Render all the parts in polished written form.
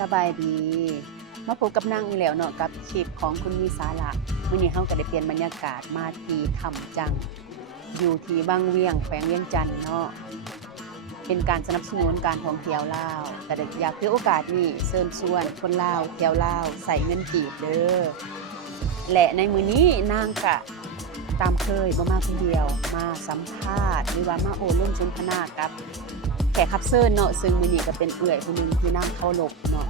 สบายดีมาพบกับนางอีกแล้วเนาะกับคลิปของคุณมีสาระมื้อนี้เฮาก็ได้เปลี่ยนบรรยากาศมาที่ถ้ำจังอยู่ที่บางเวียงแขวงเวียงจันทน์เนาะเป็นการสนับสนุนการท่องเที่ยวลาวแต่อยากถือโอกาสนี้เชิญชวนคนลาวเที่ยวลาวใส่เงินกีบเด้อและในมื้อนี้นางก็ตามเคยบ่มาคนเดียวมาสัมภาษณ์หรือว่ามาโอ้ร่วมสนทนากับ แขกรับเชิญเนาะซึ่งมื้อนี้ก็เป็นเอื้อยผู้หนึงที่นางเคารพเนาะ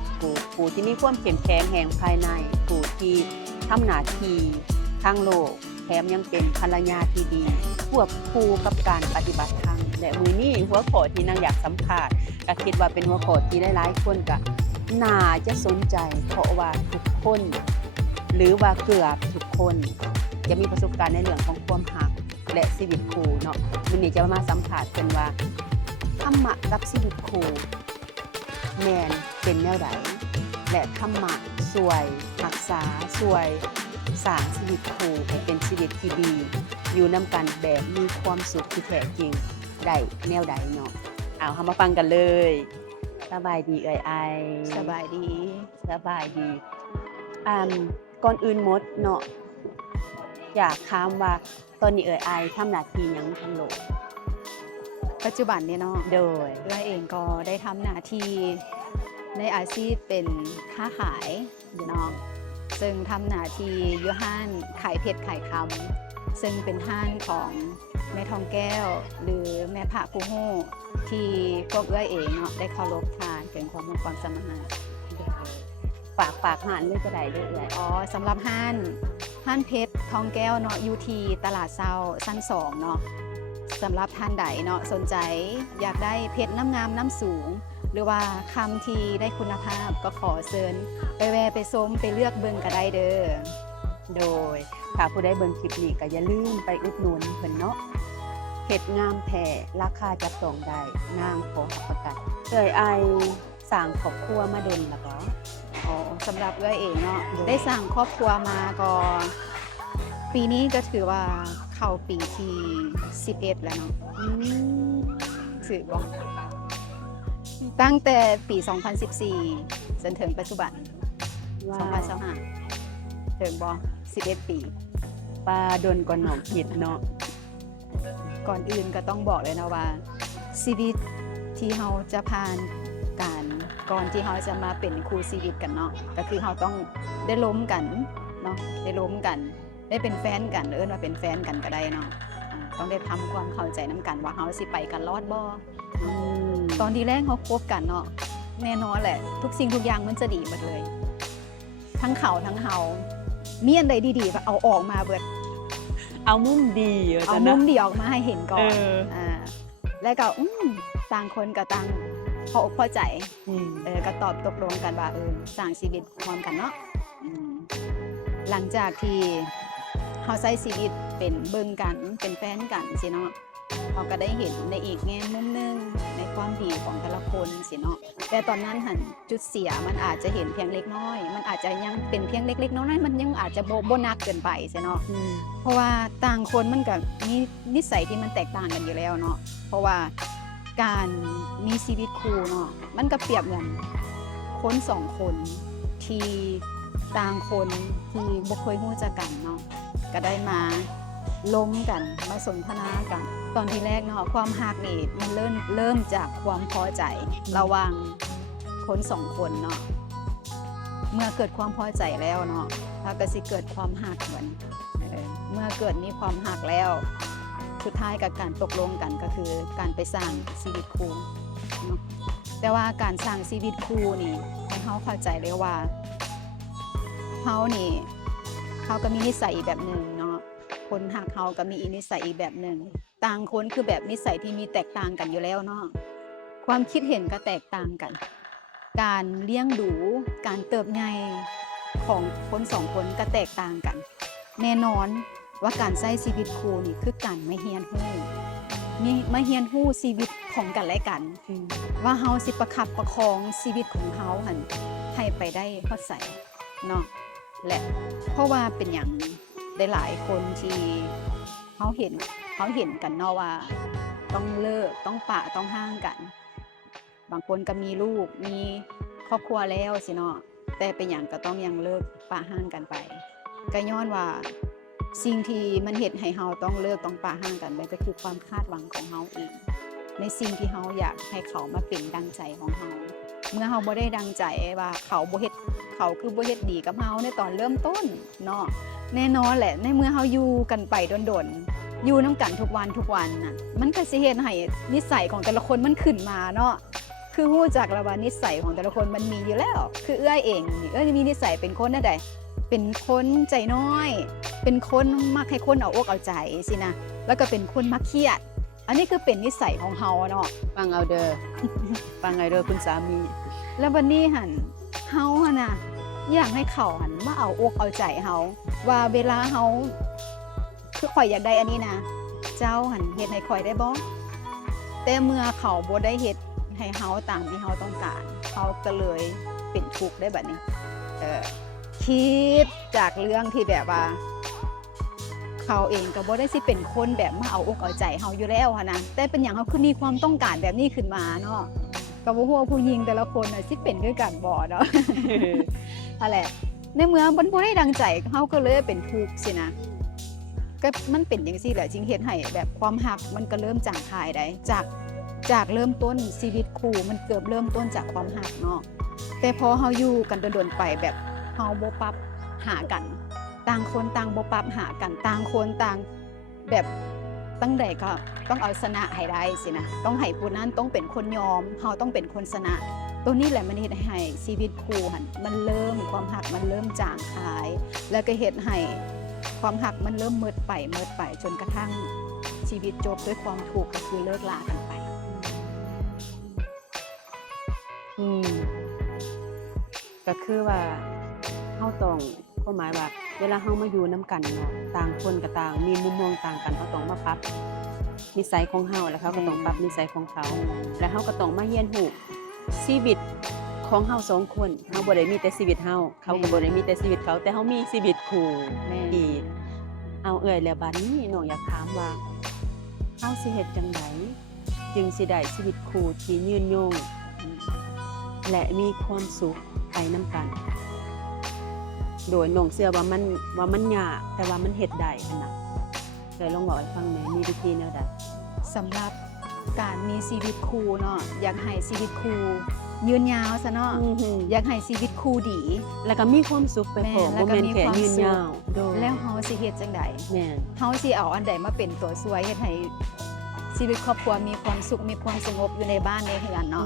ผู้ที่มีความเข้มแข็งแห่งภายในผู้ที่ทำหน้าที่ทางโลกแถมยังเป็นภรรยาที่ดีควบคู่กับการปฏิบัติธรรมและมื้อนี้หัวข้อที่นางอยากสัมภาษณ์ก็คิดว่าเป็นหัวข้อที่หลายๆคนก็น่าจะสนใจเพราะว่าทุกคนหรือว่าเกือบทุกคนจะมีประสบการณ์ในเรื่องของความรักและชีวิตคู่เนาะมื้อนี้จะมาสัมภาษณ์เพิ่นว่าธรรมะกับชีวิตคู่แม่นเป็นแนวใดและธรรมะช่วยรักษาช่วยสร้างชีวิตคู่ให้เป็นชีวิตที่ดีอยู่นำกันแบบมีความสุขที่แท้จริงได้แนวใดเนาะเอาเฮามาฟังกันเลยสบายดีเอ่ยไอสบายดี สบายดีอ่าก่อนอื่นหมดเนาะอยากถามว่าตอนนี้เอ่ยไอทำหน้าที่หยังทางโลกปัจจุบันเนี่ยเนาะโดยเอื้อเองก็ได้ทำหน้าที่ในอาชีพเป็นค้าขายอยู่เนาะซึ่งทำหน้าที่อยู่ห้านขายเพชรขายคำซึ่งเป็นห้านของแม่ทองแก้ว หรือแม่พระผู้ฮู้ที่พวกเอื้อเองเนาะได้เคารพทานเป็นความรู้ความสมานฝากหานเลยก็ได้เด้อเอ่ย อ๋อสำหรับห้านเพชรทองแก้วเนาะอยู่ที่ตลาดเซาชั้น2เนาะ สำหรับท่านใดเนาะสนใจอยากได้เพชรน้ำงามน้ำสูง หรือว่าคำที่ได้คุณภาพก็ขอเชิญไปแวะไปชมไปเลือกเบิ่งก็ได้เด้อโดยถ้าผู้ใดเบิ่งคลิปนี้ก็อย่าลืมไปอุดหนุนเพิ่นเนาะเฮ็ดงามแท้ราคาจับต้องได้นางขอรับประกันเอ้ยอายสร้างครอบครัวมาดนแล้วบ่อ๋อสำหรับเอื้อยเองเนาะได้สร้างครอบครัวมาก็ปีนี้ก็ถือว่าเข้าปีที่11แล้วเนาะอืมถือบ่ตั้งแต่ปี 2014 จนถึงปัจจุบัน ว้าว 2025ถึงบ่11 ปีปลาดนกว่าน้องคิดเนาะก่อนอื่นก็ต้องบอกเลยนะว่าชีวิตที่เราจะผ่านการก่อนที่เราจะมาเป็นคู่ชีวิตกันเนาะก็คือเราต้องได้ล้มกันเนาะได้ล้มกันได้เป็นแฟนกันเอิ้นว่าเป็นแฟนกันก็ได้เนาะต้องได้ทำความเข้าใจน้ำกันว่าเราสิไปกันรอดบ่อืมตอนที่แรกเราคบกันเนาะแน่นอนแหละทุกสิ่งทุกอย่างมันจะดีหมดเลยทั้งเขาทั้งเฮามีอันใดดีๆก็เอาออกมาเบิด เอามุมดีว่า เอา ซั่น มุ นะ มเดียวออกมาให้เห็นก่อน อ แล้วก็ต่างคนก็ต่างพออกพอใจ อืม ก็ตอบตกลงกันว่าสร้างชีวิตพร้อมกันเนาะอืมหลังจากที่เขาใช้ชีวิตเป็นเบิ่งกันเป็นแฟนกันสิเนาะเขาก็ได้เห็นในอีกแง่มุมหนึงในความดีของแต่ละคนสิเนาะแต่ตอนนั้นหันจุดเสียมันอาจจะเห็นเพียงเล็กน้อยมันอาจจะยังเป็นเพียงเล็กๆน้อยๆมันยังอาจจะบ่หนักเกินไปสิเนาะ อืมเพราะว่าต่างคนมันก็มีนิสัยที่มันแตกต่างกันอยู่แล้วเนาะ เพราะว่าการมีชีวิตคู่เนาะมันก็เปรียบเหมือนคนสองคนที่ต่างคนที่บ่เคยรู้จักกันเนาะก็ได้มาล้มกันมาสนทนากัน ตอนที่แรกเนาะความฮักนี่มันเริ่มจากความพอใจระหว่างคนสองคนเนาะเมื่อเกิดความพอใจแล้วเนาะถ้าก็สิเกิดความฮักเหมือน เมื่อเกิดมีความหักแล้วสุดท้ายกับการตกลงกันก็คือการไปสร้างชีวิตคู่เนาะแต่ว่าการสร้างชีวิตคู่นี่ให้เขาเข้าใจเลยว่าเขานี่เขาก็มีนิสัยอีกแบบหนึ่งเนาะคนหักเขาก็มีอีกนิสัยอีกแบบหนึ่งต่างคนคือแบบนิสัยที่มีแตกต่างกันอยู่แล้วเนาะความคิดเห็นก็แตกต่างกัน การเลี้ยงดูการเติบใหญ่ของคนสองคนก็แตกต่างกัน แน่นอนว่าการใช้ชีวิตคู่นี่คือการมาเฮียนฮู้มาเฮียนฮู้ชีวิตของกันและกันว่าเฮาสิประคับประคองชีวิตของเฮาหั่นให้ไปได้ฮอดไสเนาะและเพราะว่าเป็นหยังได้หลายคนที่เฮาเห็นกันเนาะว่าต้องเลิกต้องปะต้องห่างกัน บางคนก็มีลูกมี ครอบครัวแล้วสิเนาะแต่เป็นหยังก็ต้องยังเลิกปะห่างกันไปก็ย้อนว่าสิ่งที่มันเฮ็ดให้เฮาต้องเลิกต้องปะห่างกันไปก็คือความคาดหวังของเฮาเองในสิ่งที่เฮาอยากให้เขามาเป็นดังใจของเฮาเมื่อเฮาบ่ได้ดังใจว่าเขาบ่เฮ็ดเขาคือบ่เฮ็ดดีกับเฮาในตอนเริ่มต้นเนาะแน่นอนแหละในเมื่อเฮาอยู่กันไปดนๆอยู่นํกันทุกวันน่ะมันก็สิเฮ็ดให้นิสัยของแต่ละคนมันขึ้นมาเนาะคือรู้จักแล้วว่านิสัยของแต่ละคนมันมีอยู่แล้วคือเอื้อยเองนี่มีนิสัยเป็นคนแนวใดเป็นคนใจน้อยเป็นคนมักให้คนเอาอกเอาใจสินะแล้วก็เป็นคนมักเครียดอันนี้คือเป็นนิสัยของเฮาเนาะ ฟังเอาเด้อ ฟังเอาเด้อคุณสามี แล้ววันนี้หันเฮาหั่นน่ะอยากให้เขาหันมาเอาอกเอาใจเฮาว่าเวลาเฮาคือข่อยอยากได้อันนี้นะเจ้าหันเฮ็ดให้ข่อยได้บ่แต่เมื่อเขาบ่ได้เฮ็ดให้เฮาตามที่เฮาต้องการเฮาก็เลยเป็นทุกข์ได้บัดนี้คิดจากเรื่องที่แบบว่าเขาเองก็บ่ได้สิเป็นคนแบบมาเอาอกเอาใจเฮาอยู่แล้วหั่นนะแต่เป็นหยังเฮาคือมีความต้องการแบบนี้ขึ้นมาเนาะก็บ่ฮู้ว่าผู้หญิงแต่ละคนน่ะสิเป็นคือกันบ่เนาะ นั่นแหละในเมื่อมันบ่ได้ดังใจเฮาก็เลยเป็นทุกข์สินะก็มันเป็นจังซี่แหละจึงเฮ็ดให้แบบความรักมันก็เริ่มจางหายได้จากเริ่มต้นชีวิตคู่มันเกือบเริ่มต้นจากความรักเนาะแต่พอเฮาอยู่กันดนๆไปแบบเฮาบ่ปรับหากันต่างคนต่างบ่ปรับหากันต่างคนต่างแบบตั้งใดก็ต้องเอาชนะให้ได้สินะต้องให้ผู้นั้นต้องเป็นคนยอมเฮาต้องเป็นคนชนะตัวนี้แหละมันเฮ็ดให้ชีวิตคู่หันมันเริ่มความรักมันเริ่มจางหายแล้วก็เฮ็ดให้ความรักมันเริ่มมืดไปจนกระทั่งชีวิตจบด้วยความทุกข์ก็คือเลิกลากันไป ก็คือว่าเฮาต้องความหมายว่าเวลาเฮามาอยู่นํกันเนาะต่างคนก็ต่างมีมุมมองต่างกันเฮาต้องมาปรับนิสัยของเฮาแล้วเขาก็ต้องปรับนิสัยของเขาแล้วเฮาก็ต้องมาเรียนรู้ชีวิตของเฮาสองคนเฮาบ่ได้มีแต่ชีวิตเฮาเขาก็บ่ได้มีแต่ชีวิตเขาแต่เฮามีชีวิตคู่อีกเอาเอ่ยแล้วบัดนี้น้องอยากถามว่าเฮาสิเฮ็ดจังไดจึงสิได้ชีวิตคู่ที่ยืนยงและมีความสุขไปนํกันโดยน้องเชื่อว่ามันยากแต่ว่ามันเฮ็ดได้หั่นน่ะเลยลองบอกให้ฟังแหน่มีวิธีแนวใด สำหรับการมีชีวิตคู่เนาะอยากให้ชีวิตคู่ยืนยาวซะเนาะอยากให้ชีวิตคู่ดี แล้วก็มีความสุขไปพร้อม แม่ บ่แม่นแค่ แล้วก็มีความ ยืน สุข ยาวโดย แล้วเฮาสิเฮ็ดจังได แม่น เฮาสิเอาอันใดมาเป็นตัวช่วยเฮ็ดให้ชีวิตครอบครัวมีความสุขมีความสงบอยู่ในบ้านในเฮือนเนาะ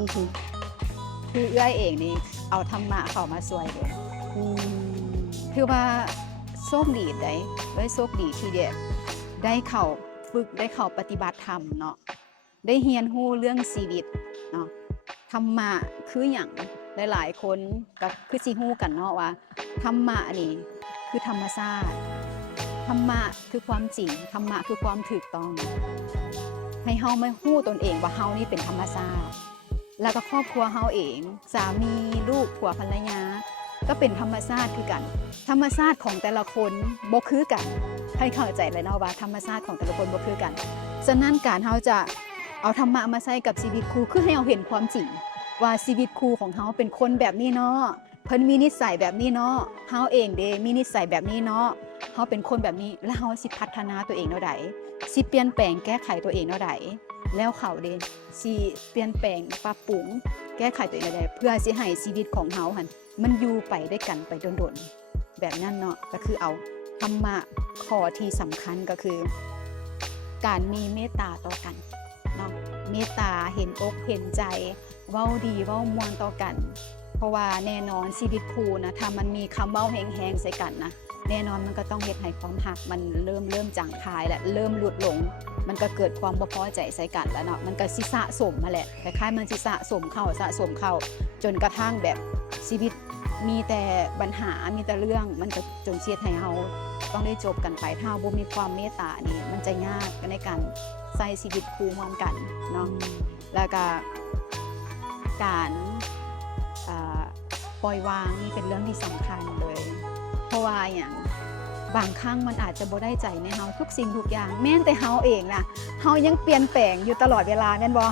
คือเอื้อยเองนี่เอาธรรมะเข้ามาช่วยเด้คือว่าโชคดีได้โชคดีที่ได้เข้าฝึกได้เข้าปฏิบัติธรรมเนาะได้เรียนรู้เรื่องชีวิตเนาะธรรมะคือหยังหลายๆคนก็คือสิฮู้กันเนาะว่าธรรมะนี่คือธรรมชาติธรรมะคือความจริงธรรมะคือความถูกต้องให้เฮามาฮู้ตนเองว่าเฮานี่เป็นธรรมชาติแล้วก็ครอบครัวเฮาเองสามีลูกผัวภรรยาก็เป็นธรรมชาติคือกันธรรมชาติของแต่ละคนบ่คือกันให้เข้าใจเลยเนาะว่าธรรมชาติของแต่ละคนบ่คือกันฉะนั้นการเฮาจะเอาธรรมะมาใช้กับชีวิตคู่คือให้เราเห็นความจริงว่าชีวิตคู่ของเฮาเป็นคนแบบนี้เนาะเพิ่นมีนิสัยแบบนี้เนาะเฮาเองเด้มีนิสัยแบบนี้เนาะเฮาเป็นคนแบบนี้แล้วเฮาสิพัฒนาตัวเองแนวใดสิเปลี่ยนแปลงแก้ไขตัวเองแนวใดแล้วเขาเด้สิเปลี่ยนแปลงปรับปรุงแก้ไขตัวเองแนวใดเพื่อสิให้ชีวิตของเฮาหั่นมันอยู่ไปได้กันไปดนๆแบบนั้นเนาะก็คือเอาธรรมะข้อที่สำคัญก็คือการมีเมตตาต่อกันเนาะเมตตาเห็นอกเห็นใจเว้าดีเว้ามวลต่อกันเพราะว่าแน่นอนชีวิตคู่นะถ้ามันมีคำเว้าแห้งๆใส่กันนะแน่นอนมันก็ต้องเฮ็ดให้ความรักมันเริ่มจางคายและเริ่มหลุดหลงมันก็เกิดความบ่พอใจใส่กันแล้วเนาะมันก็สิสะสมมาแหละคล้ายๆมันสิสะสมเข้าจนกระทั่งแบบชีวิตมีแต่ปัญหามีแต่เรื่องมันก็จนเสียให้เฮาต้องได้จบกันไปถ้าบ่มีความเมตตานี่มันจะยากในการใช้ชีวิตคู่ร่วมกันเนาะแล้วก็การปล่อยวางนี่เป็นเรื่องที่สำคัญเลยเพราะว่าอย่างบางครั้งมันอาจจะบ่ได้ใจในเฮาทุกสิ่งทุกอย่างแม้แต่เฮาเองนะเฮายังเปลี่ยนแปลงอยู่ตลอดเวลาแม่นบ่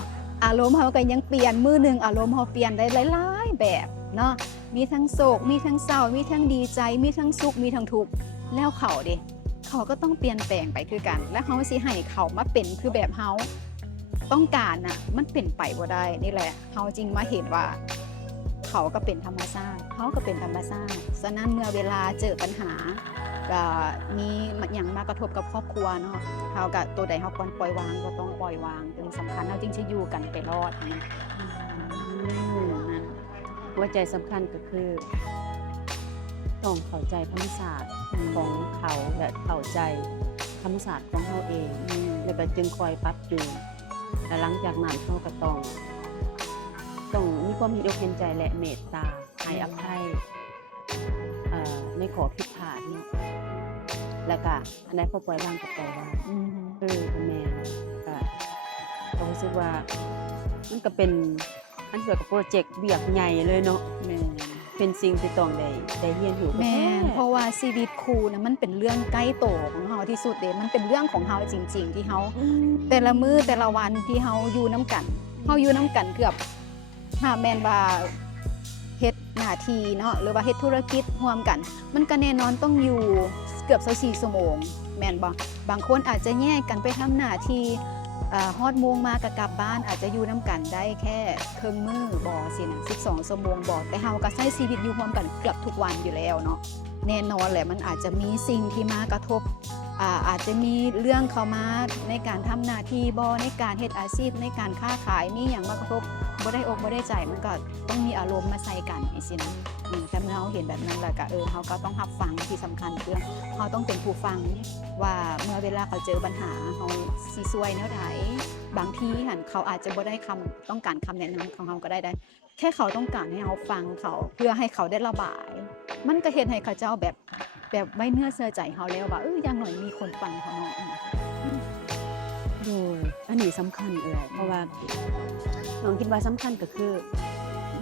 อารมณ์เฮาก็ยังเปลี่ยนมื้อนึงอารมณ์เฮาเปลี่ยนได้หลายๆแบบ เนาะมีทั้งโศกมีทั้งเศร้ามีทั้งดีใจมีทั้งสุขมีทั้งทุกข์แล้วเขาเด้เขาก็ต้องเปลี่ยนแปลงไปคือกัน แล้วเขาสิให้เขามาเป็นคือแบบเฮาต้องการน่ะมันเป็นไปบ่ได้นี่แหละเฮาจริงมาเห็นว่าเขาก็เป็นธรรมชาติเขาก็เป็นธรรมชาติฉะนั้นเมื่อเวลาเจอปัญหาก็มีอย่างมากระทบกับครอบครัวเนาะเฮาก็ตัวใดเฮาควรปล่อยวางก็ต้องปล่อยวางเป็นสำคัญเฮาจริงจะอยู่กันไปรอดนะ นั่นหัวใจสำคัญก็คือต้องเข้าใจธรรมศาสตร์ของเขาและเข้าใจธรรมศาสตร์ของเขาเองแล้วก็จึงคอยปรับจูนและหลังจากนั้นเขาก็ต้องมีความเห็นอกเห็นใจและเมตตาให้อภัยในขอผิดพลาดเนี่ยแล้วก็อันใดพอปล่อยวางก็ปล่อยวางแม่ก็รู้สึกว่ามันก็เป็นอันเกี่ยวกับโปรเจกต์เบียกใหญ่เลยเนาะเป็นสิ่งที่ต้องได้เรียนรู้แม่เพราะว่าชีวิตครูนะมันเป็นเรื่องใกล้ตัวของเฮาที่สุดเด้มันเป็นเรื่องของเฮาจริงๆที่เฮาแต่ละมื้อแต่ละวันที่เฮาอยู่น้ำกันเฮาอยู่น้ำกันเกือบถ้าแม่นว่าเฮ็ดหน้าที่เนาะหรือว่าเฮ็ดธุรกิจร่วมกันมันก็แน่นอนต้องอยู่เกือบ24ชั่วโมงแม่นบ่บางคนอาจจะแยกกันไปทำหน้าที่ฮอดโมงมาก็กลับบ้านอาจจะอยู่น้ำกันได้แค่ครึ่งมื้อบ่สินะ12ชั่วโมงบ่แต่เฮาก็ใช้ชีวิตอยู่ร่วมกันเกือบทุกวันอยู่แล้วเนาะแน่นอนแหละมันอาจจะมีสิ่งที่มากระทบอาจจะมีเรื่องเข้ามาในการทำหน้าที่บ่ในการเฮ็ดอาชีพในการค้าขายมีหยังมากระทบบ่ได้อกบ่ได้ใจมันก็ต้องมีอารมณ์มาใส่กันจังซี่นะแต่เมื่อเฮาเห็นแบบนั้นแล้วก็เฮาก็ต้องรับฟังที่สำคัญคือเฮาต้องเป็นผู้ฟังว่าเมื่อเวลาเขาเจอปัญหาเฮาสิช่วยแนวใดบางทีหั่นเขาอาจจะบ่ได้ต้องการคำแนะนำของเฮาก็ได้แค่เขาต้องการให้เฮาฟังเขาเพื่อให้เขาได้ระบายมันก็เฮ็ดให้เขาเจ้าแบบไว้เนื้อเชื่อใจเฮาแล้วว่าอย่างน้อยมีคนฟังเขาเนาะโดยอันนี้สำคัญเลยเพราะว่าน้องคิดว่าสำคัญก็คือ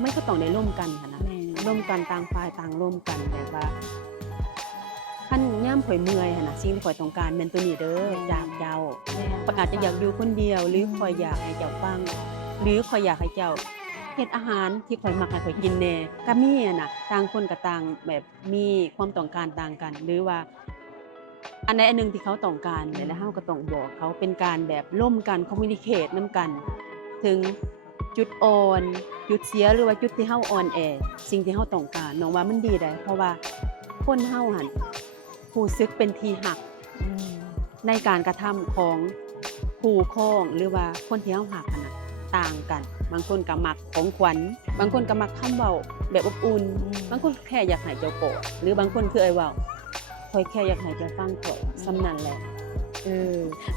ไม่ก็ต้องได้ร่วมกันค่ะนะร่วมกันต่างฝ่ายต่างร่วมกันแบบว่าขั้นย่ำข่อยเมื่อยค่ะนะสิ่งที่ข่อยต้องการเป็นตัวนี้เด้อจากเจ้าอาจจะอยากอยู่คนเดียวหรือข่อยอยากให้เจ้าฟังหรือข่อยอยากให้เจ้าเฮ็ดอาหารที่ข่อยมักให้ข่อยกินแน่ก็มีน่ะต่างคนก็ต่างแบบมีความต้องการต่างกันหรือว่าอันใดอันหนึ่งที่เขาต้องการแล้วเฮาก็ต้องบอกเขาเป็นการแบบร่วมกันคอมมิวนิเคตนำกันถึงจุดอ่อนจุดเสียหรือว่าจุดที่เฮาอ่อนแอสิ่งที่เฮาต้องการน้องว่ามันดีได้เพราะว่าคนเฮาหั่นรู้สึกเป็นที่ฮักในการกระทำของคู่ครองหรือว่าคนที่เฮาฮักน่ะต่างกันบางคนก็มักของขวัญบางคนก็มักคำเว้าแบบอบอุ่นบางคนแค่อยากให้เจ้ากอดหรือบางคนคือไอ้เว้าข่อยแค่อยากให้เจ้าฟังข่อยส่ำนั้นแหละ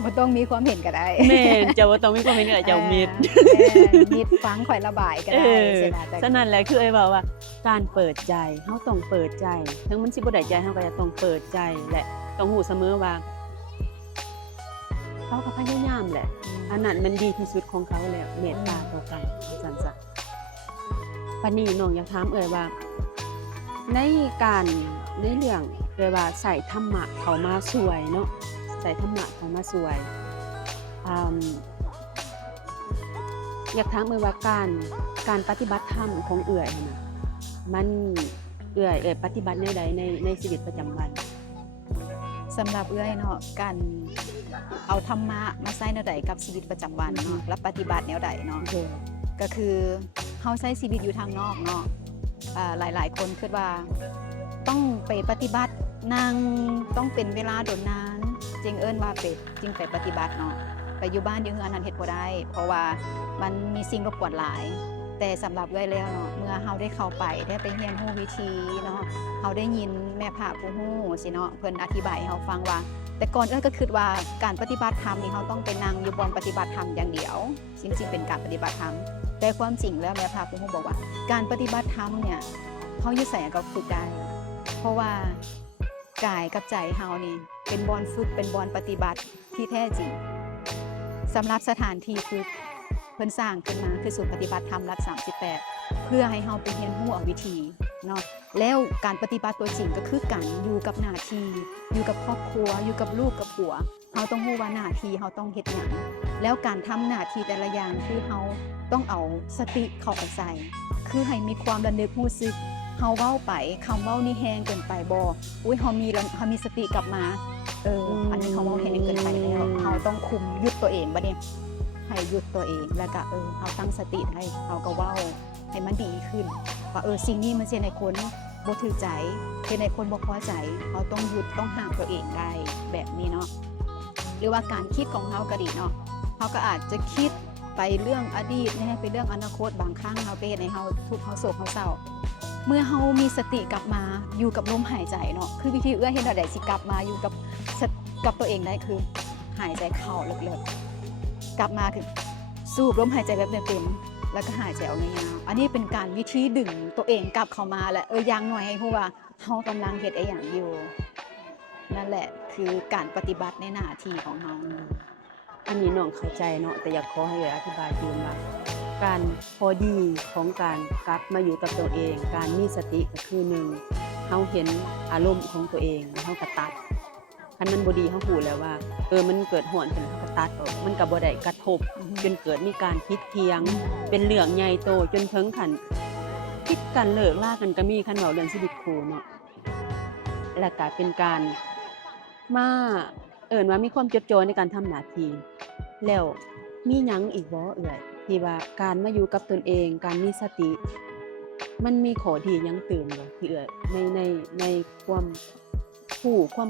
บ่ต้องมีความเห็นก็ได้แม่นเจ้าบ่ต้องมีความเห็นก็ได้เจ้ามิดมิดฟังข่อยระบายก็ได้ใช่ฉะนั้นแหละคือไอ้เว้าว่าการเปิดใจเฮาต้องเปิดใจถึงมันสิบ่ได้ใจเฮาก็จะต้องเปิดใจและต้องรู้เสมอว่าเขาก็พยายามแหละอันนั้นมันดีที่สุดของเขาแล้วเมตตาต่อกันจังซั่นปานนี้น้องอยากถามว่าในเรื่องว่าใส่ธรรมะเข้ามาช่วยเนาะใส่ธรรมะเข้ามาช่วยอยากถามว่าการปฏิบัติธรรมของน่ะมันปฏิบัติแนวใดในชีวิตประจำวันสำหรับเนาะการเอาธรรมะมาใช้แนวใดกับชีวิตประจำวันเนาะและปฏิบัติแนวใดเนาะก็คือเฮาใช้ชีวิตอยู่ทางนอกเนาะหลายๆคนคิดว่าต้องไปปฏิบัตินั่งต้องเป็นเวลาโดนนานจึงว่าจึงไปปฏิบัติเนาะไปอยู่บ้านอยู่เฮือนนั้นเฮ็ดบ่ได้เพราะว่ามันมีสิ่งรบกวนหลายแต่สำหรับแล้วเนาะเมื่อเฮาได้เข้าไปได้ไปเรียนรู้วิธีเนาะเฮาได้ยินแม่พระผู้ฮู้สิเนาะเพิ่นอธิบายให้เฮาฟังว่าแต่ก่อนก็คิดว่าการปฏิบัติธรรมนี่เฮาต้องไปนั่งอยู่บนปฏิบัติธรรมอย่างเดียวจริงๆเป็นการปฏิบัติธรรมแต่ความจริงแล้วแม่พระผู้ฮู้บอกว่าการปฏิบัติธรรมเนี่ยเฮาอยู่ไสก็ฝึกได้เพราะว่ากายกับใจเฮานี่เป็นบอนฝึกเป็นบอนปฏิบัติที่แท้จริงสำหรับสถานที่ฝึกเพิ่นสร้างขึ้นมาคือศูนย์ปฏิบัติธรรมรัฐ38เพื่อให้เฮาไปเรียนรู้เอาวิธีเนาะแล้วการปฏิบัติตัวจริงก็คือการอยู่กับหน้าที่อยู่กับครอบครัวอยู่กับลูกกับผัวเฮาต้องรู้ว่าหน้าที่เฮาต้องเฮ็ดหยังแล้วการทำหน้าที่แต่ละอย่างคือเฮาต้องเอาสติเข้าไปใส่ คือให้มีความระลึกรู้สึกเฮาเว้าไปคำเว้านี่แฮงเกินไปบ่อุ้ยเฮามีสติกลับมาอันนี้เขาเว้าแฮงเกินไปแล้วเฮาต้องคุมหยุดตัวเองบัดนี้ให้หยุดตัวเองแล้วก็เฮาตั้งสติให้เฮาก็เว้าให้มันดีขึ้นว่าสิ่งนี้มันสิให้คนบ่ถูกใจเฮ็ดให้คนบ่พอใจเฮาต้องหยุดต้องห้ามตัวเองได้แบบนี้เนาะหรือว่าการคิดของเฮาก็ดีเนาะเฮาก็อาจจะคิดไปเรื่องอดีตไปเรื่องอนาคตบางครั้งเฮาไปเฮ็ดให้เฮาทุกข์เฮาโศกเฮาเศร้าเมื่อเฮามีสติกลับมาอยู่กับลมหายใจเนาะคือวิธีเฮ็ดได้สิกลับมาอยู่กับตัวเองได้คือหายใจเข้าลึกๆกลับมาคือสูบลมหายใจแบบเต็มๆแล้วก็หายใจออกยาวๆอันนี้เป็นการวิธีดึงตัวเองกลับเข้ามาและอย่างน้อยให้รู้ว่าเฮากำลังเฮ็ดอีหยังอยู่นั่นแหละคือการปฏิบัติในหน้าที่ของเฮา อันนี้น้องเข้าใจเนาะแต่อยากขอให้อธิบายเพิ่มว่าการพอดีของการกลับมาอยู่กับตัวเองการมีสติก็คือ1เฮาเห็นอารมณ์ของตัวเองเฮาก็ตัดคันมันบ่ดีเฮาฮู้แล้วว่ามันเกิดร้อนขึ้นเฮาก็ตัดออกมันก็บ่ได้กระทบจนเกิดมีการผิดเถียงเป็นเรื่องใหญ่โตจนถึงขั้นคิดกันเลิกลากันก็มีคันเว้าเรื่องชีวิตคู่เนาะแล้วก็เป็นการมาว่ามีความจดจ่อในการทำหน้าที่แล้วมีหยังอีกบ่ที่ว่าการมาอยู่กับตนเองการมีสติมันมีข้อดีหยังเติมบ่ที่ในความ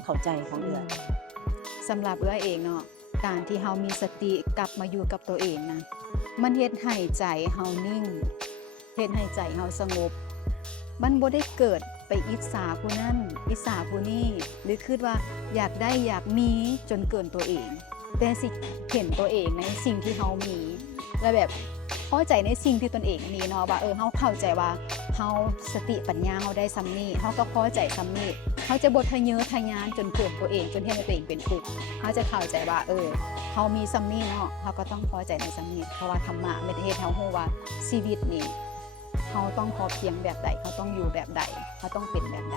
เข้าใจของสำหรับเองเนาะการที่เฮามีสติกลับมาอยู่กับตัวเองนะมันเฮ็ดให้ใจเฮานิ่งเฮ็ดให้ใจเฮาสงบมันบ่ได้เกิดไปอิจฉาผู้นั้นอิจฉาผู้นี้หรือคิดว่าอยากได้อยากมีจนเกินตัวเองแต่สิเห็นตัวเองในสิ่งที่เฮามีและแบบพอใจในสิ่งที่ตนเองมีเนาะว่าเฮาเข้าใจว่าเฮาสติปัญญาเฮาได้ส่ำนี้เฮาก็พอใจส่ำนี้เฮาจะบ่ทะเยอทะยานจนเกินตัวเองจนเฮ็ดให้ตัวเองเป็นทุกข์เฮาจะเข้าใจว่าเฮามีส่ำนี้เนาะเฮาก็ต้องพอใจในส่ำนี้เพราะว่าธรรมะมันเฮ็ดให้เฮารู้ว่าชีวิตนี่เฮาต้องพอเพียงแบบใดเฮาต้องอยู่แบบใดเฮาต้องเป็นแบบใด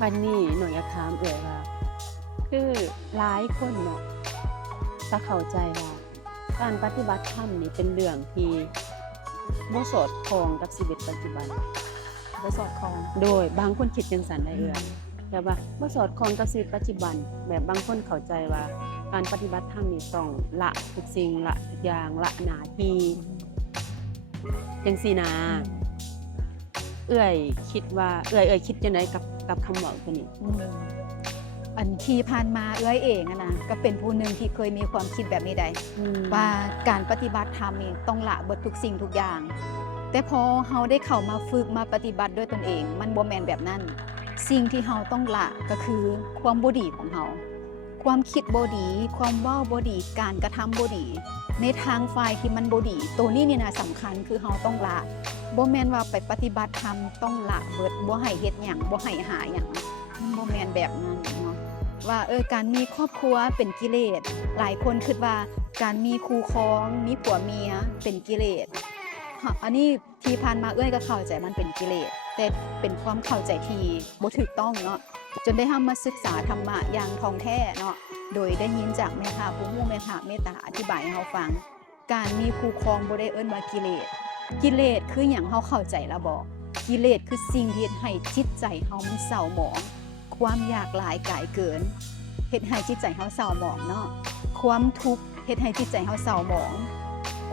บัดนี้หนูอยากถามว่าคือหลายคนเนาะจะเข้าใจว่าการปฏิบัติธรรมนี่เป็นเรื่องที่บ่สอดคล้องกับชีวิตปัจจุบันบ่สอดคล้องโดยบางคนคิดจังซั่นได้แต่ว่าบ่สอดคล้องกับชีวิตปัจจุบันแบบบางคนเข้าใจว่าการปฏิบัติธรรมนี่ต้องละทุกสิ่งละทุกอย่างละหน้าที่จังซี่นะคิดว่าคิดจังได๋กับคำเว้าตัวนี้อันที่ผ่านมาเองนะก็เป็นผู้หนึ่งที่เคยมีความคิดแบบนี้ได้ว่าการปฏิบัติธรรมนี่ต้องละเบิดทุกสิ่งทุกอย่างแต่พอเฮาได้เข้ามาฝึกมาปฏิบัติด้วยตนเองมันบ่แม่นแบบนั้นสิ่งที่เฮาต้องละก็คือความบ่ดีของเฮาความคิดบ่ดีความเว้าบ่ดีการกระทำบ่ดีในทางฝ่ายที่มันบ่ดีตัวนี้นี่นะสำคัญคือเฮาต้องละบ่แม่นว่าไปปฏิบัติธรรมต้องละเบิดบ่ให้เฮ็ดหยังบ่ให้หาหยังมันบ่แม่นแบบนั้นเนาะว่าการมีครอบครัวเป็นกิเลสหลายคนคิดว่าการมีคู่ครองมีผัวเมียเป็นกิเลสอันนี้ที่ผ่านมาก็เข้าใจมันเป็นกิเลสแต่เป็นความเข้าใจที่บ่ถูกต้องเนาะจนได้มาศึกษาธรรมะอย่างท่องแท้เนาะโดยได้ยินจากแม่ค่ะผู้รู้แม่ค่ะเมตตาอธิบายให้เฮาฟังการมีคู่ครองบ่ได้เอิ้นว่ากิเลสคือหยังเฮาเข้าใจแล้วบ่กิเลสคือสิ่งที่เฮ็ดให้จิตใจเฮามันเศร้าหมองความอยากหลายกายเกินเฮ็ดให้จิตใจเฮาเศร้าหมองเนาะความทุกข์เฮ็ดให้จิตใจเฮาเศร้าหมอง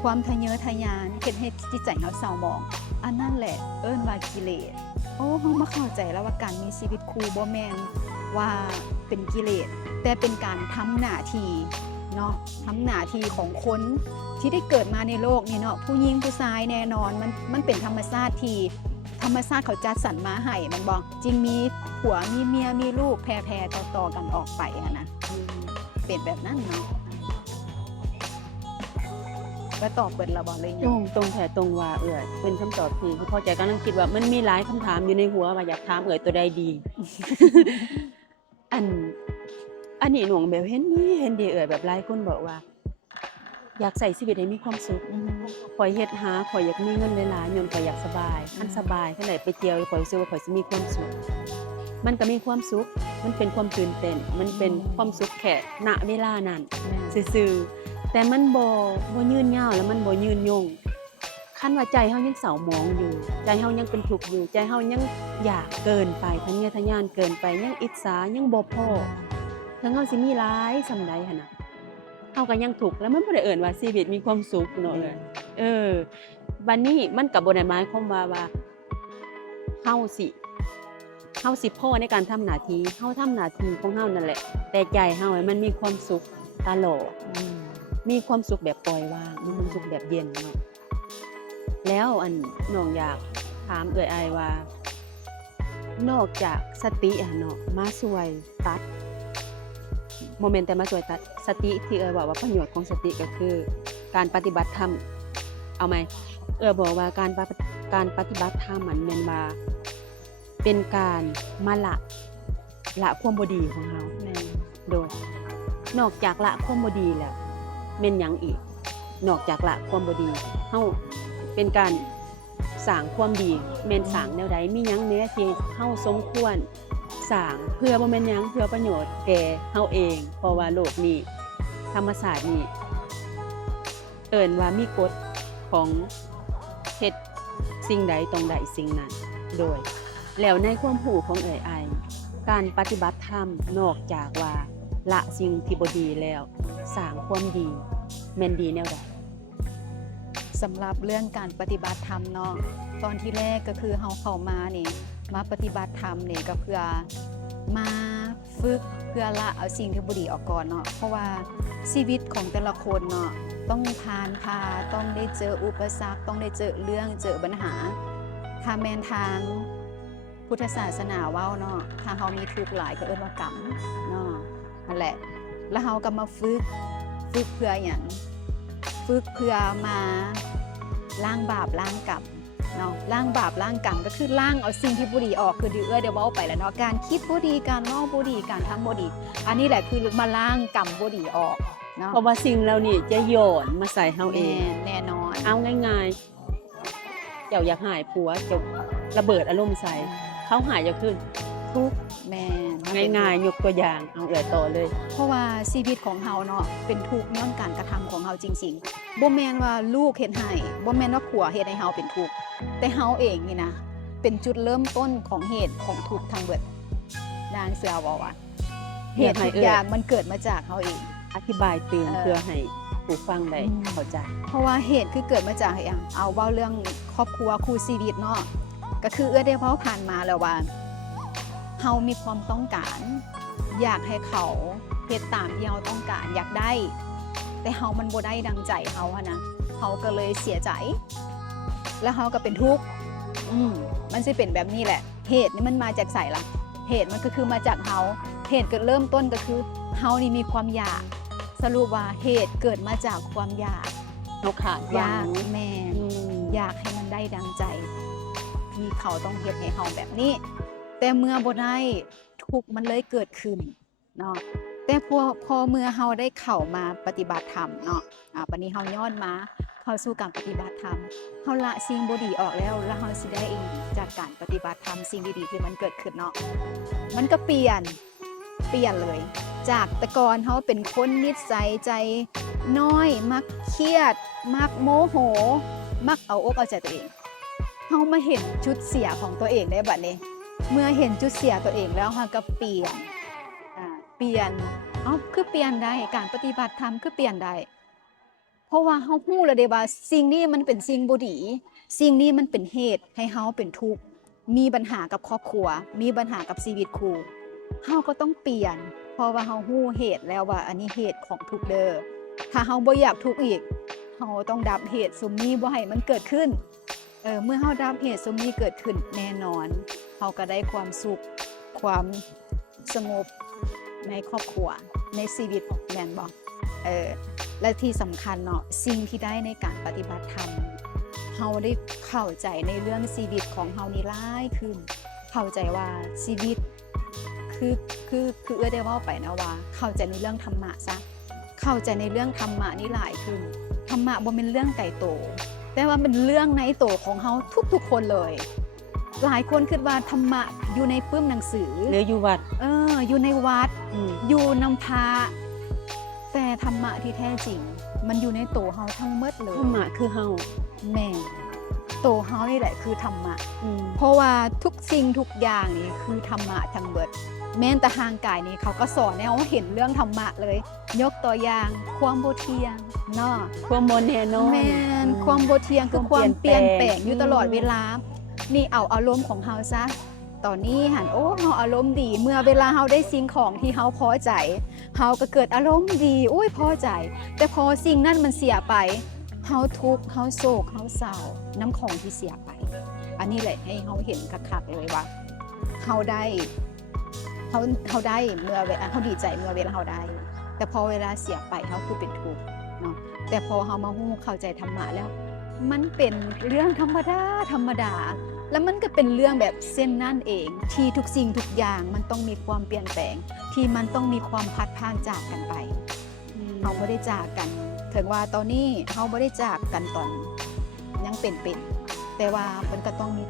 ความทะเยอทะยานเฮ็ดให้จิตใจเฮาเศร้าหมองอันนั้นแหละเอิ้นว่ากิเลสเฮามาเข้าใจแล้วว่าการมีชีวิตคู่บ่แม่นว่าเป็นกิเลสแต่เป็นการทำหน้าที่เนาะทำหน้าที่ของคนที่ได้เกิดมาในโลกนี้เนาะผู้หญิงผู้ชายแน่นอนมันเป็นธรรมชาติที่ธรรมชาติเขาจัดสรรมาให้มันบอกจริงมีผัวมีเมียมีลูกแพร่ต่อกันออกไปนะเป็นแบบนั้นเนาะก็ตอบเปิดระบอกเลยตรงแท้ตรงว่าเป็นคำตอบที่พอใจกำลังคิดว่ามันมีหลายคำถามอยู่ในหัวว่าอยากถามตัวใดดี อันนี้หนูแบบเห็นดีแบบหลายคนบอกว่าอยากใส่ชีวิตให้มีความสุขข่อยเฮ็ดหาข่อยอยากมีเงินหลายๆย้อนข่อยอยากสบายคันสบายคันได้ไปเที่ยวข่อยรู้สึกว่าข่อยสิมีความสุขมันก็มีความสุขมันเป็นความตื่นเต้นมันเป็นความสุขแค่ณเวลานั้นซื่อๆแต่มันบ่ยืนยาวแล้วมันบ่ยืนยงค คันว่าใจเฮายังเศร้าหมองอยู่ ใจเฮายังเป็นทุกข์อยู่ ใจเฮายังอยากเกินไปทะเยอทะยานเกินไปยังอิจฉายังบ่พอถึงเฮาสิมีหลายส่ำใดหั่นน่ะเฮาก็ยังทุกข์แล้วมันบ่ได้เอิ้นว่าชีวิตมีความสุขเนาะบัดนี้มันก็บ่ได้หมายความว่าเฮาสิพอในการทำหน้าที่เฮาทำหน้าที่ของเฮานั่นแหละแต่ใจเฮาให้มันมีความสุขตลอดมีความสุขแบบปล่อยวางมีความสุขแบบเย็นเนาะแล้วน้องอยากถามเอื้อยอ้ายว่านอกจากสติอะเนาะมาช่วยตัดบ่แม่นแต่มาช่วยตัดสติที่เอื้อยบอกว่าประโยชน์ของสติก็คือการปฏิบัติธรรมเอาไหมบอกว่าการปฏิบัติธรรมมันแม่นว่าเป็นการมาละความบ่ดีของเฮาแม่นโดยนอกจากละความบ่ดีแล้วแม่นหยังอีกนอกจากละความบ่ดีเฮาเป็นการสร้างความดีแม่นสร้างแนวใดมีหยังแหน่ที่เฮาสมควรสร้างเพื่อบ่แม่นหยังเพื่อประโยชน์แก่เฮาเองเพราะว่าโลกนี้ธรรมศาสตร์นี้เอิ้นว่ามีกฎของเฮ็ดสิ่งใดต้องได้สิ่งนั้นโดยแล้วในความรู้ของเอื้อยอ้ายการปฏิบัติธรรมนอกจากว่าละสิ่งที่บ่ดีแล้วสร้างความดีแม่นดีแนวใดสำหรับเรื่องการปฏิบัติธรรมเนาะตอนที่แรกก็คือเฮาเข้ามานี่มาปฏิบัติธรรมนี่ก็เพื่อมาฝึกเพื่อละเอาสิ่งที่บ่ดีออกก่อนเนาะเพราะว่าชีวิตของแต่ละคนเนาะต้องผ่านพาต้องได้เจออุปสรรคต้องได้เจอเรื่องเจอปัญหาถ้าแม่นทางพุทธศาสนาเว้าเนาะถ้าเฮามีทุกข์หลายก็เอิ้นว่ากรรมเนาะนั่นแหละแล้วเฮาก็มาฝึกเพื่อหยังฝึกเพื่อมาล้างบาปล้างกรรมเนาะล้างบาปล้างกรรมก็คือล้างเอาสิ่งที่บ่ดีออกคือเดี๋ยวเว้าไปแล้วเนาะการคิดบ่ดีการเว้าบ่ดีการทำบ่ดีอันนี้แหละคือมาล้างกรรมบ่ดีออกเนาะเพราะว่าสิ่งเหล่านี้จะโยนมาใส่เฮาเองแน่นอนเอาง่ายๆเจ้าอยากหายผัวเจ้าระเบิดอารมณ์ใส่เขาหายจะขึ้นทุกแม่ง่ายๆยกตัวอย่างเอาเอื้อยต่อเลยเพราะว่าชีวิตของเฮาเนาะเป็นทุกข์ย้อนการกระทำของเฮาจริงๆบ่แม่นว่าลูกเฮ็ดให้บ่แม่นว่าผัวเฮ็ดให้เฮาเป็นทุกข์แต่เฮาเองนี่นะเป็นจุดเริ่มต้นของเหตุของทุกข์ทั้งเบิดนางเสือว่าเหตุทุกอย่างมันเกิดมาจากเฮาเองอธิบายเพื่อให้ผู้ฟังได้เข้าใจเพราะว่าเหตุคือเกิดมาจากอย่างเอาเว้าเรื่องครอบครัวคู่ชีวิตเนาะก็คือได้เว้าผ่านมาแล้วว่าเฮามีความต้องการอยากให้เขาเฮ็ดตามที่เฮาต้องการอยากได้แต่เฮามันบ่ได้ดังใจเฮาอะนะเฮาก็เลยเสียใจแล้วเฮาก็เป็นทุกข์มันสิเป็นแบบนี้แหละเหตุนี่มันมาจากไสล่ะเหตุมันก็คือมาจากเฮาเหตุเกิดเริ่มต้นก็คือเฮานี่มีความอยากสรุปว่าเหตุเกิดมาจากความอยากเฮาขาดอยากแม่อยากให้มันได้ดังใจที่เขาต้องเฮ็ดให้เฮาแบบนี้แต่เมื่อบ่ได้ทุกข์มันเลยเกิดขึ้นเนาะแต่พอเมื่อเฮาได้เข้ามาปฏิบัติธรรมเนาะบัดนี้เฮาย้อนมาเข้าสู่การปฏิบัติธรรมเฮาละสิ่งบ่ดีออกแล้วเฮาสิได้เองจากการปฏิบัติธรรมสิ่งดีๆที่มันเกิดขึ้นเนาะมันก็เปลี่ยนเลยจากแต่ก่อนเฮาเป็นคนนิสัยใจน้อยมักเครียดมักโมโหมักเอาอกเอาใจตัวเองเฮามาเห็นจุดเสียของตัวเองได้บัดนี้เมื่อเห็นจุดเสียตัวเองแล้วเฮาก็เปลี่ยนคือเปลี่ยนได้การปฏิบัติธรรมคือเปลี่ยนได้เพราะว่าเฮาฮู้แล้วเด้ว่าสิ่งนี้มันเป็นสิ่งบ่ดีสิ่งนี้มันเป็นเหตุให้เฮาเป็นทุกข์มีปัญหากับครอบครัวมีปัญหากับชีวิตคู่เฮาก็ต้องเปลี่ยนเพราะว่าเฮาฮู้เหตุแล้วว่าอันนี้เหตุของทุกข์เด้อถ้าเฮาบ่อยากทุกข์อีกเฮาต้องดับเหตุซุมนี้บ่ให้มันเกิดขึ้นเมื่อเฮาดับเหตุซุมนี้เกิดขึ้นแน่นอนเฮาก็ได้ความสุขความสงบในครอบครัวในชีวิตแม่นบ่และที่สำคัญเนาะสิ่งที่ได้ในการปฏิบัติธรรมเฮาได้เข้าใจในเรื่องชีวิตของเฮานี่หลายขึ้นเข้าใจว่าชีวิตคือได้เว้าไปนะว่าเข้าใจในเรื่องธรรมะซะเข้าใจในเรื่องธรรมะนี่หลายขึ้นธรรมะบ่เป็นเรื่องไกลโตแต่ว่าเป็นเรื่องในโตของเฮาทุกๆคนเลยหลายคนคิดว่าธรรมะอยู่ในปึ้มหนังสือหรืออยู่วัดอยู่ในวัดอยู่นำพาแต่ธรรมะที่แท้จริงมันอยู่ในโตเฮาทั้งหมดเลยธรรมะคือเฮาแม่ ตัวเฮานี่แหละคือธรรมะ อืม เพราะว่าทุกสิ่งทุกอย่างนี่คือธรรมะทั้งเบิดแม้แต่ทางกายนี่เขาก็สอนให้เราเห็นเรื่องธรรมะเลย ยกตัวอย่างความบ่เที่ยงเนาะ ความบ่แน่นอน แม่นความบ่เที่ยงคือความเปลี่ยนแปลงอยู่ตลอดเวลา นี่เอาอารมณ์ของเฮาซะตอนนี้หันโอ้เฮาอารมณ์ดีเมื่อเวลาเฮาได้สิ่งของที่เฮาพอใจเฮาก็เกิดอารมณ์ดีอุ้ยพอใจ แต่พอสิ่งนั้นมันเสียไปเฮาทุกข์เฮาโศกเฮาเศร้าน้ำของที่เสียไป อันนี้แหละให้เฮาเห็นคักๆเลยว่าเฮาได้เฮาได้เมื่อเวลาเฮาดีใจเมื่อเวลาเฮาได้ แต่พอเวลาเสียไปเฮาคือเป็นทุกข์เนาะแต่พอเฮามาฮู้เข้าใจธรรมะแล้ว มันเป็นเรื่องธรรมดาธรรมดา แล้วมันก็เป็นเรื่องแบบเส้นนั่นเองที่ทุกสิ่งทุกอย่างมันต้องมีความเปลี่ยนแปลงที่มันต้องมีความพัดพรากจากกันไปเฮาบ่ได้จากกันถึงว่าตอนนี้เฮาบ่ได้จากกันตอนยังเป็นแต่ว่ามันก็ต้องมี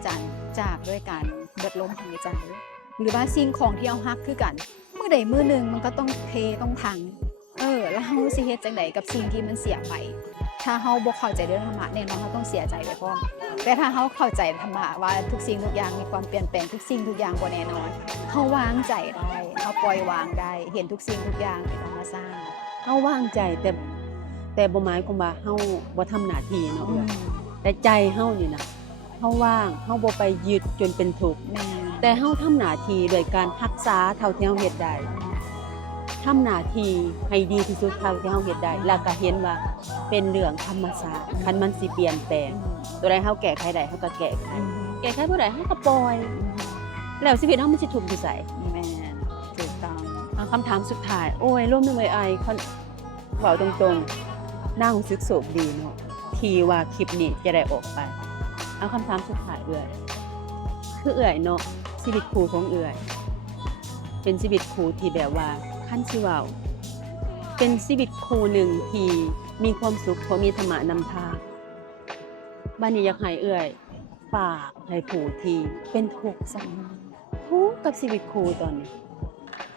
จากด้วยการเบิดลมหายใจหรือว่าสิ่งของที่เฮาฮักคือกันมื้อใดมื้อหนึงมันก็ต้องเทต้องพังแล้วเฮาสิเฮ็ดจังไดกับสิ่งที่มันเสียไปถ้าเฮาบ่เข้าใจเรื่องธรรมะแน่นอนเฮาต้องเสียใจไปพร้อมแต่ถ้าเฮาเข้าใจธรรมะว่าทุกสิ่งทุกอย่างมีความเปลี่ยนแปลงทุกสิ่งทุกอย่างบ่แน่นอนเฮาวางใจได้เฮาปล่อยวางได้เห็นทุกสิ่งทุกอย่างเป็นธรรมชาติ เฮาวางใจแต่บ่หมายความว่าเฮาบ่ทำหน้าที่เนาะแต่ใจเฮานี่นะเฮาว่างเฮาบ่ไปยึดจนเป็นทุกข์ แม่ แต่เฮาทำหน้าที่โดยการรักษาเท่าที่เฮาเฮ็ดได้ทำหน้าที่ให้ดีที่สุดเท่าที่เฮาเฮ็ดได้แล้วก็เห็นว่าเป็นเรื่องธรรมชาติคันมันสิเปลี่ยนแปลงตัวใดเฮาแก้ไขได้เฮาก็แก้ไขบ่ได้เฮาก็ปล่อยแล้วชีวิตเฮามันสิทุกข์อยู่ไส แม่ถูกต้อง คำถามสุดท้ายโอ้ยร่วมด้วยไอ้คนเว้าตรงๆน่ารู้สึกโศกดีเนาะที่ว่าคลิปนี้จะได้ออกไปเอาคำถามสุดท้ายเอื้อยคือเอื้อยเนาะชีวิตครูของเอื้อยเป็นชีวิตครูที่แบบว่าคันสิเว้าเป็นชีวิตครูหนึ่งที่มีความสุขเพราะมีธรรมะนำทางบัดนี้อยากให้เอื้อยฝากให้ผู้ที่เป็นทุกข์สักทุกข์กับชีวิตครูตอนนี้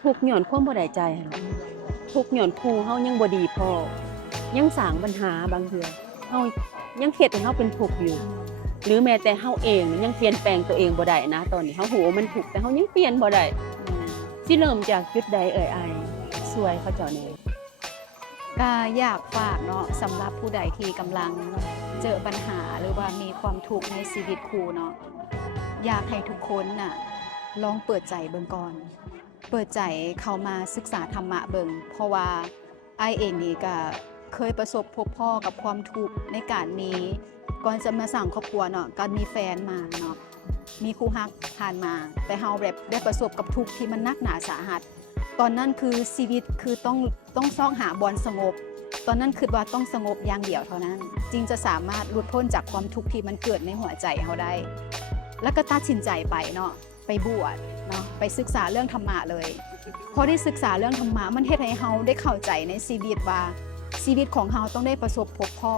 ทุกข์ย้อนความบ่ได้ใจหั่นล่ะทุกข์ย้อนครูเฮายังบ่ดีพอยังสร้างปัญหาบางเทื่อเฮายังเฮ็ดให้เฮาเป็นทุกข์อยู่ หรือแม้แต่เฮาเองยังเปลี่ยนแปลงตัวเองบ่ได้นะตอนนี้เฮาฮู้ว่ามันทุกข์แต่เฮายังเปลี่ยนบ่ได้สิเริ่มจากจุดใดเอ่ยอ้ายช่วยเขาเจ้าแหน่ ก็อยากฝากเนาะสำหรับผู้ใดที่กำลังเจอปัญหาหรือว่ามีความทุกข์ในชีวิตครูเนาะอยากให้ทุกคนน่ะลองเปิดใจเบิ่งก่อนเปิดใจเข้ามาศึกษาธรรมะเบิ่งเพราะว่าอ้ายเองนี่ก็เคยประสบพบพ่อกับความทุกข์ในการมีก่อนจะมาสร้างครอบครัวเนาะการมีแฟนมาเนาะมีคู่รักผ่านมาแต่เฮาแบบได้ประสบกับทุกข์ที่มันหนักหนาสาหัส ตอนนั้นคือชีวิตคือต้องซ่องหาบอนสงบ ตอนนั้นคือว่าต้องสงบอย่างเดียวเท่านั้นจึงจะสามารถหลุดพ้นจากความทุกข์ที่มันเกิดในหัวใจเฮาได้ แล้วก็ตัดสินใจไปเนาะไปบวชเนาะไปศึกษาเรื่องธรรมะเลยพอได้ศึกษาเรื่องธรรมะมันเฮ็ดให้เฮาได้เข้าใจในชีวิตว่าชีวิตของเฮาต้องได้ประสบพบพ่อ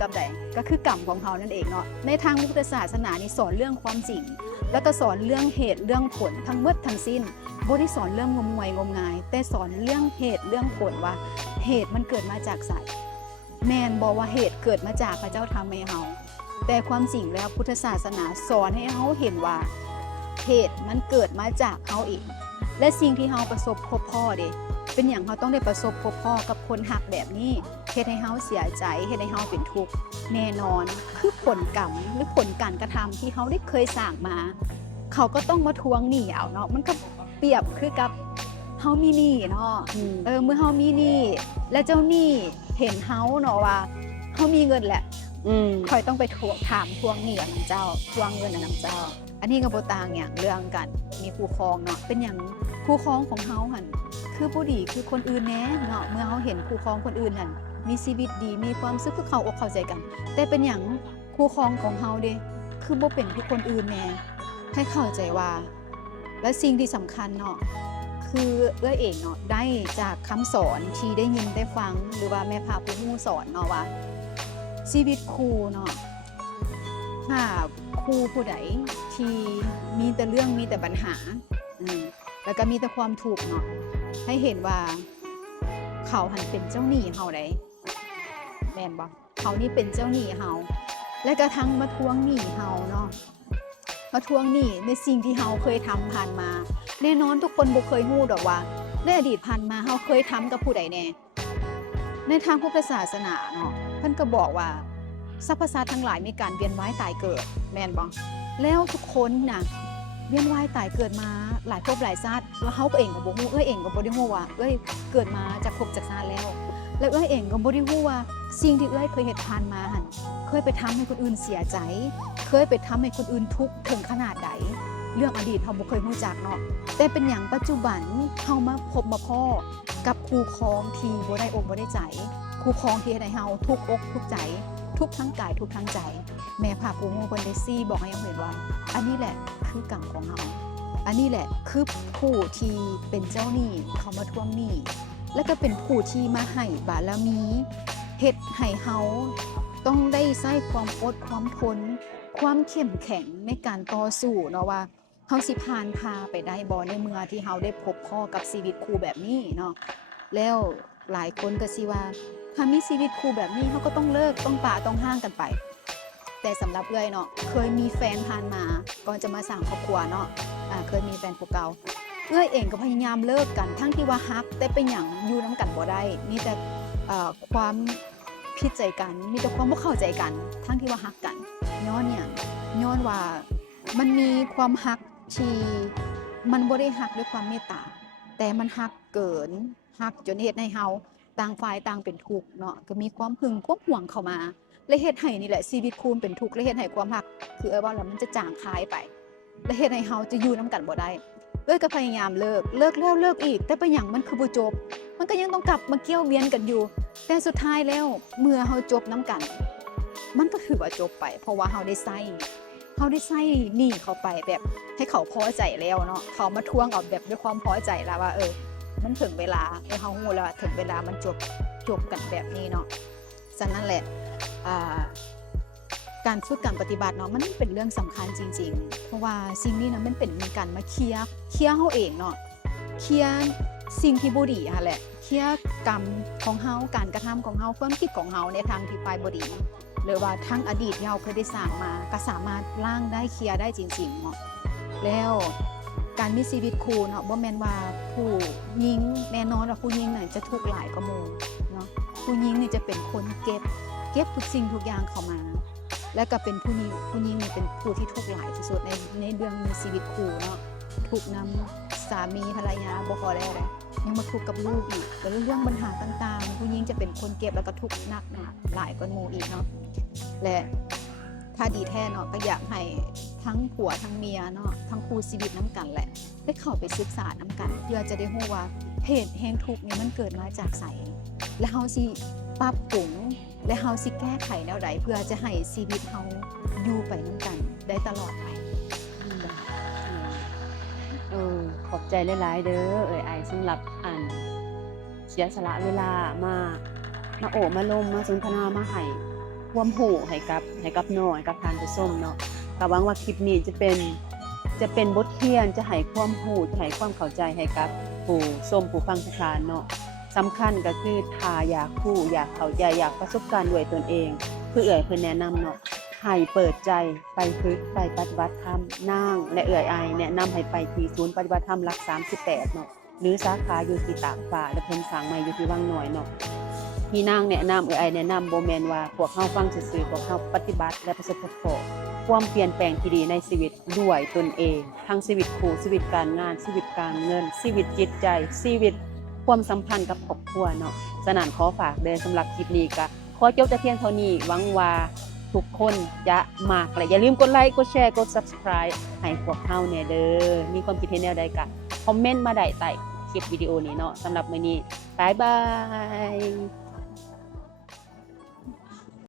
กับใดก็คือกรรมของเฮานั่นเองเนาะในทางพุทธศาสนานี่สอนเรื่องความจริง แล้วก็สอนเรื่องเหตุเรื่องผลทั้งหมดทั้งสิ้นบ่ได้สอนเรื่องงมงวยงมงายแต่สอนเรื่องเหตุเรื่องผลว่าเหตุมันเกิดมาจากไสแม่นบ่ว่าเหตุเกิดมาจากพระเจ้าทำให้เฮาแต่ความจริงแล้วพุทธศาสนาสอนให้เฮาเห็นว่าเหตุมันเกิดมาจากเฮาเองและสิ่งที่เฮาประสบพบพ่อเด้เป็นอย่างเฮาต้องได้ประสบพบพ่อกับคนหักแบบนี้เฮ็ดให้เฮาเสียใจเฮ็ดให้เฮาเป็นทุกข์แน่นอนคือผลกรรมหรือผลการกระทำที่เฮาได้เคยสร้างมาเขาก็ต้องมาทวงหนี้เอาเนาะมันก็เปรียบคือกับเฮามีหนี้เนาะเมื่อเฮามีหนี้และเจ้าหนี้เห็นเฮาเนาะว่าเฮามีเงินแหละคอยต้องไปถามทวงหนี้กับนำเจ้าทวงเงินกับนำเจ้าอันนี้ก็บ่ต่างอย่างเรื่องกันมีคู่ครองเนาะเป็นอย่างคู่ครองของเฮาหั่นคือผู้ดีคือคนอื่นแน่เนาะเมื่อเฮาเห็นคู่ครองคนอื่นนั่นมีชีวิตดีมีความสุขคือเขาอกเข้าใจกันแต่เป็นอย่างคู่ครองของเฮาเด้คือบ่เป็นคือคนอื่นแน่ให้เข้าใจว่าและสิ่งที่สำคัญเนาะคือเองเนาะได้จากคำสอนที่ได้ยินได้ฟังหรือว่าแม่พาผู้รู้สอนเนาะว่าชีวิตครูเนาะถ้าครูผู้ใดที่มีแต่เรื่องมีแต่ปัญหาแล้วก็มีแต่ความทุกข์เนาะให้เห็นว่าเขาหันเป็นเจ้าหนี้เฮาได้แม่นบ่เขานี่เป็นเจ้าหนี้เฮา และกระทั่งมาทวงหนี้เฮาเนาะมาทวงหนี้ในสิ่งที่เฮาเคยทำผ่านมาแน่นอนทุกคนบ่เคยรู้ดอกว่าในอดีตผ่านมาเฮาเคยทำกับผู้ใดแน่ในทางพุทธศาสนาเนาะเพิ่นก็บอกว่าสรรพสัตว์ทั้งหลายมีการเวียนว่ายตายเกิดแม่นบ่แล้วทุกคนน่ะเวียนว่ายตายเกิดมาหลายภพหลายชาติแล้วเฮาก็เองก็บ่ฮู้เองก็บ่ได้ฮู้ว่าเกิดมาจากภพจากชาติแล้วเองก็บ่ได้ฮู้ว่าสิ่งที่เคยเฮ็ดผ่านมาหั่นเคยไปทำให้คนอื่นเสียใจเคยไปทำให้คนอื่นทุกข์ถึงขนาดใดเรื่องอดีตเฮาบ่เคยรู้จักเนาะแต่เป็นหยังปัจจุบันเฮามาพบมาพ้อกับครูครองที่บ่ได้อกบ่ได้ใจครูครองที่ให้เฮาทุกข์อกทุกข์ใจทุกข์ทั้งกายทุกข์ทั้งใจแม่พระผู้งูเพิ่นได้ซี่บอกให้เฮาเห็นว่าอันนี้แหละคือกรรมของเฮาอันนี้แหละคือผู้ที่เป็นเจ้าหนี้เขามาทวงหนี้และก็เป็นผู้ที่มาให้บารมีเฮ็ดให้เฮาต้องได้ใช้ความอดความทนความเข้มแข็งในการต่อสู้เนาะว่าเฮาสิผ่านพาไปได้บ่ในเมื่อที่เฮาได้พบพ่อกับชีวิตคู่แบบนี้เนาะแล้วหลายคนก็สิว่าถ้ามีชีวิตคู่แบบนี้เฮาก็ต้องเลิกต้องปะต้องห่างกันไปแต่สำหรับเนาะเคยมีแฟนผ่านมาก่อนจะมาสร้างครอบครัวเนาะเคยมีแฟนผู้เก่าเองก็พยายามเลิกกันทั้งที่ว่าฮักแต่เป็นหยังอยู่นํกันบ่ได้มีแต่ความผิดใจกันมีแต่ความบ่เข้าใจกันทั้งที่ว่าฮักกันย้อนหยังย้อนว่ามันมีความฮักที่มันบ่ได้ฮักด้วยความเมตตาแต่มันฮักเกินฮักจนเฮ็ดให้เฮาต่างฝ่ายต่างเป็นทุกข์เนาะก็มีความหึงความหวงเข้ามาและเฮ็ดให้นี่แหละชีวิตคู่เป็นทุกข์และเฮ็ดให้ความฮักคือว่าแล้วมันจะจางคายไปและเฮ็ดให้เฮาจะอยู่นํกันบ่ได้ก็พยายามเลิกแล้วเลิกอีกแต่เป็นหยังมันคือบ่จบมันก็ยังต้องกลับมาเกี่ยวเวียนกันอยู่แต่สุดท้ายแล้วเมื่อเฮาจบนํกันมันก็ถือว่าจบไปเพราะว่าเฮาได้ใช้หนี้เขาไปแบบให้เขาพอใจแล้วเนาะเขามาทวงเอาแบบด้วยความพอใจแล้วว่ามันถึงเวลาเฮาฮู้แล้วว่าถึงเวลามันจบกันแบบนี้เนาะฉะนั้นแหละการฝึกการปฏิบัติเนาะมันเป็นเรื่องสำคัญจริงๆเพราะว่าสิ่งนี้นะมันเป็นการมาเคลียร์เฮาเองเนาะเคลียร์สิ่งที่บ่ดีแหละเคลียร์กรรมของเฮาการกระทำของเฮาความคิดของเฮาในทางที่ไปบ่ดีหรือว่าทั้งอดีตที่เฮาเคยได้สร้างมาก็สามารถล้างได้เคลียร์ได้จริงๆเนาะแล้วการมีชีวิตคู่เนาะบ่แม่นว่าผู้หญิงแน่นอนว่าผู้หญิงน่ะจะทุกข์หลายกว่าหมู่เนาะผู้หญิงนี่จะเป็นคนเก็บทุกสิ่งทุกอย่างเข้ามาและก็เป็นผู้หญิงนี่เป็นผู้ที่ทุกข์หลายที่สุดในเรื่องมีชีวิตคู่เนาะทุกข์นำสามีภรรยาบ่พอแล้วยังมาทุกข์กับลูกอีกแล้วเรื่องปัญหาต่างๆผู้หญิงจะเป็นคนเก็บแล้วก็ทุกข์หนักหลายกว่าหมู่อีกเนาะและถ้าดีแท้เนาะก็อยากให้ทั้งผัวทั้งเมียเนาะทั้งคู่ชีวิตน้ำกันแหละได้เข้าไปศึกษาน้ำกันเพื่อจะได้รู้ว่าเหตุแห่งทุกข์นี้มันเกิดมาจากไสและเฮาสิปรับปรุงและเฮาสิแก้ไขแนวใดเพื่อจะให้ชีวิตเฮาอยู่ไปน้ำกันได้ตลอดไปขอบใจหลายๆเด้อไอสำหรับเสียสละเวลามาโอบมาลมมาสนทนามาให้ความรู้ให้กับน้องให้กับท่านผู้ชมเนาะก็หวังว่าคลิปนี้จะเป็นบทเรียนจะให้ความรู้จะให้ความเข้าใจให้กับผู้ชมผู้ฟังทุกท่านเนาะสำคัญก็คือถ้าอยากรู้อยากเข้าใจอยากประสบการณ์ด้วยตนเองเพื่อเพิ่นแนะนำเนาะให้เปิดใจไปฝึกไปปฏิบัติธรรมนางและไอแนะนำให้ไปที่ศูนย์ปฏิบัติธรรมหลัก38เนาะหรือสาขาอยู่ที่ตากฟ้าและเพิ่นสร้างใหม่อยู่ที่วังน้อยเนาะที่นางแนะนำไอแนะนำบ่แม่นว่าพวกเฮาฟังซื่อๆพวกเฮาปฏิบัติและประสบพบความเปลี่ยนแปลงที่ดีในชีวิตด้วยตนเองทั้งชีวิตคู่ชีวิตการงานชีวิตการเงินชีวิตจิตใจชีวิตความสัมพันธ์กับครอบครัวเนาะฉะนั้นขอฝากเด้อสำหรับคลิปนี้ก็ขอจบแต่เพียงเท่านี้หวังว่าทุกคนจะมากและอย่าลืมกดไลค์กดแชร์กด Subscribe ให้พวกเฮาแน่เด้อมีความคิดเห็นแนวใดก็คอมเมนต์มาได้ใต้คลิปวิดีโอนี้เนาะสำหรับมื้อนี้บ๊ายบาย